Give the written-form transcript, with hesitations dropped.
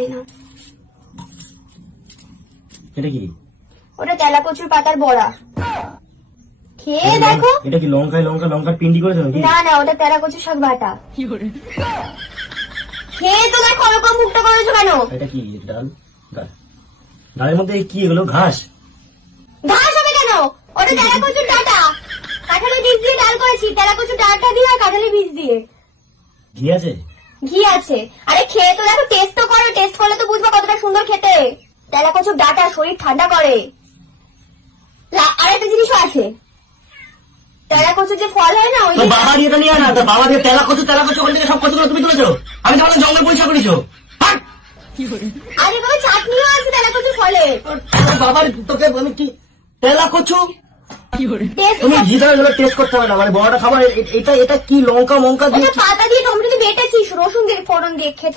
এই নাও। এটা কি? ওটা তেলাকচুর পাতার বড়া, খেয়ে দেখো। এটা কি লঙ্কার পিন্ডি করেছো নাকি? না না, ওটা তেলাকচুর শাক বাটা। খেয়ে তো দেখো ওরকম মুখটা করেছো কেন? এটা কি? ডাল? ডালের মধ্যে কি এগুলো? ঘাস? ঘাস হবে কেন? ওটা তেলাকচুর ডাঁটা, কাঁঠালের বীজ দিয়ে ডাল করেছি, তেলাকচুর ডাঁটা দিয়ে আর কাঁঠালের বীজ দিয়ে। ঘি আছে? ঘি আছে। আরে খেয়ে তো দেখো, টেস্ট তো করো, টেস্ট করলে তো বুঝবো কতটা সুন্দর খেতে। তেলাকচুর ডাঁটা শরীর ঠান্ডা করে। আরেকটা জিনিসও আছে, তেলাকচুর যে ফল হয় না, ওই তো বাবা দিয়ে নিয়ে না, তো বাবা দিয়ে তেলাকচু ওখান থেকে সব কচুগুলো তুমি তুলেছো? আমি তো জঙ্গল পরিষ্কার করেছো। আরে বাবা, চাটনিও আছে তেলাকচুর ফলে। বাবার তোকে আমি কি তেলাকচু? টেস্ট তুমি ঘিটা টেস্ট করতে হবে না, মানে বড়টা খাবার। এটা কি লঙ্কা দিয়ে পাতা দিয়ে টমেটো দিয়ে বেটেছি, রসুন দিয়ে ফোড়ন দিয়ে খেতে